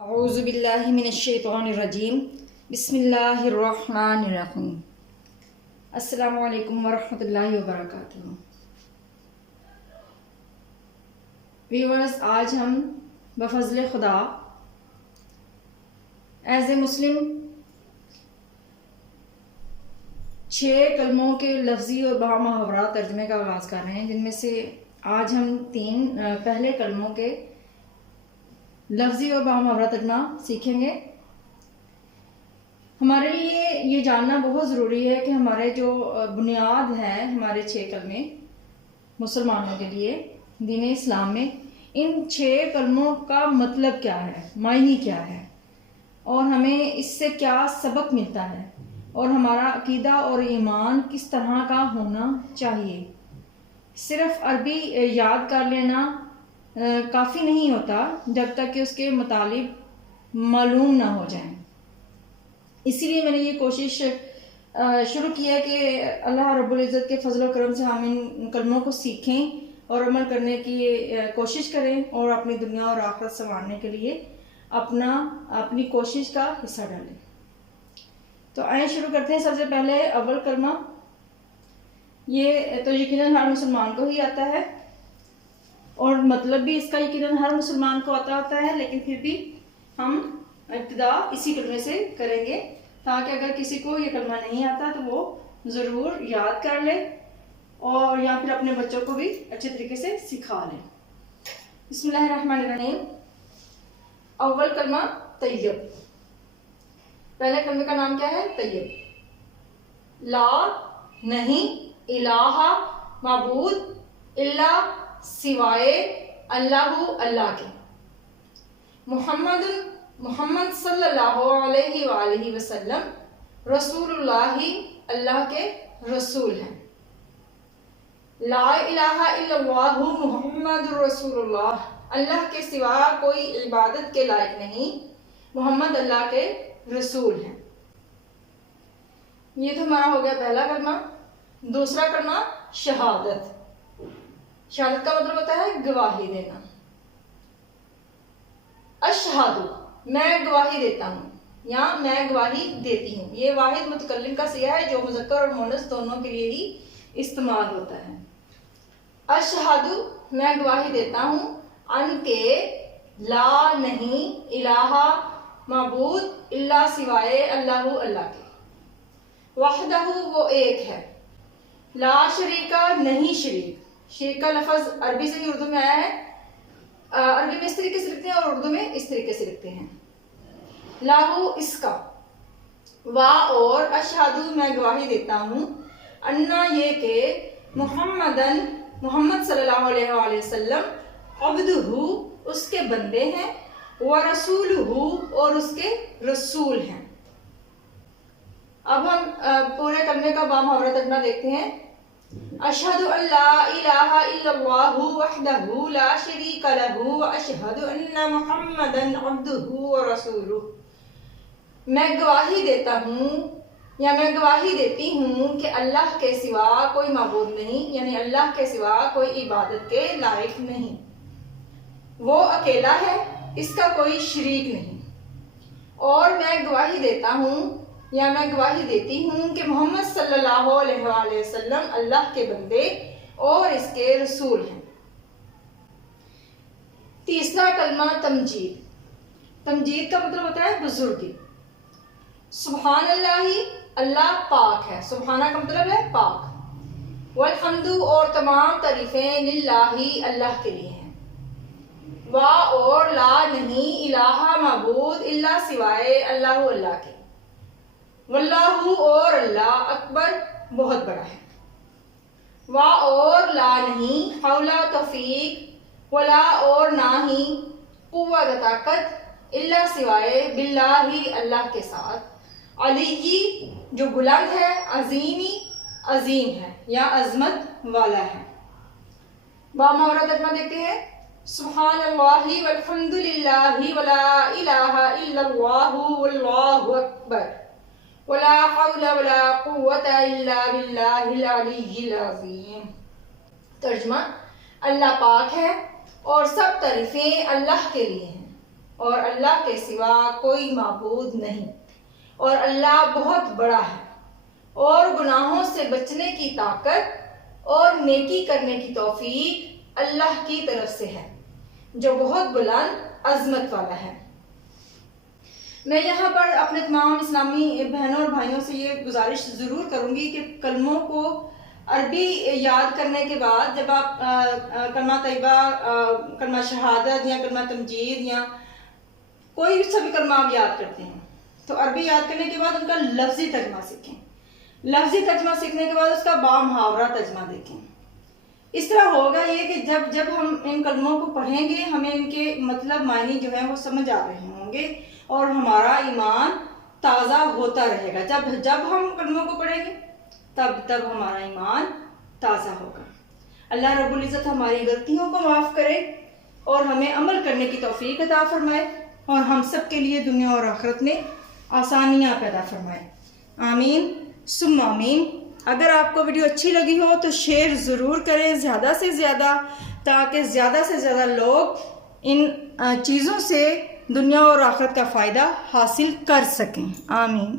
اعوذ باللہ من الشیطان الرجیم بسم اللہ الرحمن الرحیم السلام علیکم ورحمۃ اللہ وبرکاتہ۔ ویورز، آج ہم بفضل خدا ایز اے مسلم 6 کلموں کے لفظی اور بامحاورہ ترجمے کا آغاز کر رہے ہیں، جن میں سے آج ہم 3 پہلے کلموں کے لفظی اور بامحاورہ ترجمہ سیکھیں گے۔ ہمارے لیے یہ جاننا بہت ضروری ہے کہ ہمارے جو بنیاد ہے ہمارے 6 کلمے مسلمانوں کے لیے دین اسلام میں، ان 6 کلموں کا مطلب کیا ہے، معنی کیا ہے، اور ہمیں اس سے کیا سبق ملتا ہے، اور ہمارا عقیدہ اور ایمان کس طرح کا ہونا چاہیے۔ صرف عربی یاد کر لینا کافی نہیں ہوتا جب تک کہ اس کے مطالب معلوم نہ ہو جائیں۔ اسی لیے میں نے یہ کوشش شروع کی ہے کہ اللہ رب العزت کے فضل و کرم سے ہم ان کلموں کو سیکھیں اور عمل کرنے کی کوشش کریں، اور اپنی دنیا اور آخرت سنوارنے کے لیے اپنی کوشش کا حصہ ڈالیں۔ تو آئیں شروع کرتے ہیں۔ سب سے پہلے اول کلمہ، یہ تو یقیناً ہر مسلمان کو ہی آتا ہے، اور مطلب بھی اس کا یقیناً ہر مسلمان کو آتا ہوتا ہے، لیکن پھر بھی ہم ابتدا اسی کلمے سے کریں گے تاکہ اگر کسی کو یہ کلمہ نہیں آتا تو وہ ضرور یاد کر لے، اور یا پھر اپنے بچوں کو بھی اچھے طریقے سے سکھا لیں۔ بسم اللہ الرحمن الرحیم۔ اول کلمہ طیب۔ پہلے کلمے کا نام کیا ہے؟ طیب۔ لا، نہیں، الہ، معبود، الا، سوائے، اللہ کے، محمد صلی اللہ علیہ وآلہ وسلم رسول اللہ کے رسول ہیں۔ لا الہ الا اللہ محمد رسول اللہ کے سوا کوئی عبادت کے لائق نہیں، محمد اللہ کے رسول ہیں۔ یہ تو ہمارا ہو گیا پہلا کلمہ۔ دوسرا کلمہ شہادت۔ شہادت کا مطلب ہوتا ہے گواہی دینا۔ اشہد، میں گواہی دیتا ہوں یا میں گواہی دیتی ہوں۔ یہ واحد متکلم کا صیغہ ہے جو مذکر اور مؤنث دونوں کے لیے ہی استعمال ہوتا ہے۔ اشہد، میں گواہی دیتا ہوں، ان کے لا، نہیں، الہ، معبود، الا، سوائے، اللہ کے، وحدہ، وہ ایک ہے، لا شریکہ، نہیں شریک۔ شریک کا لفظ عربی سے ہی اردو میں آیا ہے۔ عربی میں اس طریقے سے لکھتے ہیں اور اردو میں اس طریقے سے لکھتے ہیں۔ لاہو، اس کا، وا، اور، اشہدو، میں گواہی دیتا ہوں، انا، یہ کہ، محمد صلی اللہ علیہ وآلہ وسلم عبدہ، اس کے بندے ہیں، ورسولہ، اور اس کے رسول ہیں۔ اب ہم پورے کلمے کا بامحاورہ ترجمہ دیکھتے ہیں۔ اشہد ان لا الہ الا اللہ وحدہ لا شریک لہ واشہد ان محمدا عبدہ ورسولہ۔ میں گواہی دیتا ہوں یا میں گواہی دیتی ہوں کہ اللہ کے سوا کوئی معبود نہیں، یعنی اللہ کے سوا کوئی عبادت کے لائق نہیں، وہ اکیلا ہے، اس کا کوئی شریک نہیں، اور میں گواہی دیتا ہوں یا میں گواہی دیتی ہوں کہ محمد صلی اللہ علیہ وآلہ وسلم اللہ کے بندے اور اس کے رسول ہیں۔ تیسرا کلمہ تمجید۔ تمجید کا مطلب ہوتا ہے بزرگی۔ سبحان اللہ، اللہ پاک ہے، سبحانہ کا مطلب ہے پاک، والحمد، اور تمام تعریفیں، للہ، اللہ کے لیے ہیں، وا، اور، لا، نہیں، الہ، معبود، الا، سوائے، اللہ کے، واللہ، اور اللہ، اکبر، بہت بڑا ہے، وا، اور، لا، نہیں، حول، توفیق، ولا، اور، نہ ہی، قوت، طاقت، الا، سوائے، باللہ، اللہ کے ساتھ، علی، جو بلند ہے، عظیمی، عظیم ہے یا عظمت والا ہے۔ بامحاورہ ترجمہ دیکھتے ہیں۔ سبحان اللہ والحمد للہ ولا الہ الا اللہ واللہ اکبر، ولا حول ولا قوت الا باللہ العلی العظیم۔ ترجمہ، اللہ پاک ہے اور سب تعریفیں اللہ کے لیے ہیں، اور اللہ کے سوا کوئی معبود نہیں، اور اللہ بہت بڑا ہے، اور گناہوں سے بچنے کی طاقت اور نیکی کرنے کی توفیق اللہ کی طرف سے ہے جو بہت بلند عظمت والا ہے۔ میں یہاں پر اپنے تمام اسلامی بہنوں اور بھائیوں سے یہ گزارش ضرور کروں گی کہ کلموں کو عربی یاد کرنے کے بعد جب آپ کلمہ طیبہ، کلمہ شہادت یا کلمہ تمجید یا کوئی سا بھی کلمہ آپ یاد کرتے ہیں تو عربی یاد کرنے کے بعد ان کا لفظی ترجمہ سیکھیں، لفظی ترجمہ سیکھنے کے بعد اس کا بامحاورہ ترجمہ دیکھیں۔ اس طرح ہوگا یہ کہ جب ہم ان کلموں کو پڑھیں گے ہمیں ان کے مطلب معنی جو ہے وہ سمجھ آ رہے ہوں گے اور ہمارا ایمان تازہ ہوتا رہے گا۔ جب ہم کلموں کو پڑھیں گے تب ہمارا ایمان تازہ ہوگا۔ اللہ رب العزت ہماری غلطیوں کو معاف کرے اور ہمیں عمل کرنے کی توفیق عطا فرمائے اور ہم سب کے لیے دنیا اور آخرت میں آسانیاں پیدا فرمائے، آمین ثم آمین۔ اگر آپ کو ویڈیو اچھی لگی ہو تو شیئر ضرور کریں زیادہ سے زیادہ، تاکہ زیادہ سے زیادہ لوگ ان چیزوں سے دنیا اور آخرت کا فائدہ حاصل کر سکیں، آمین۔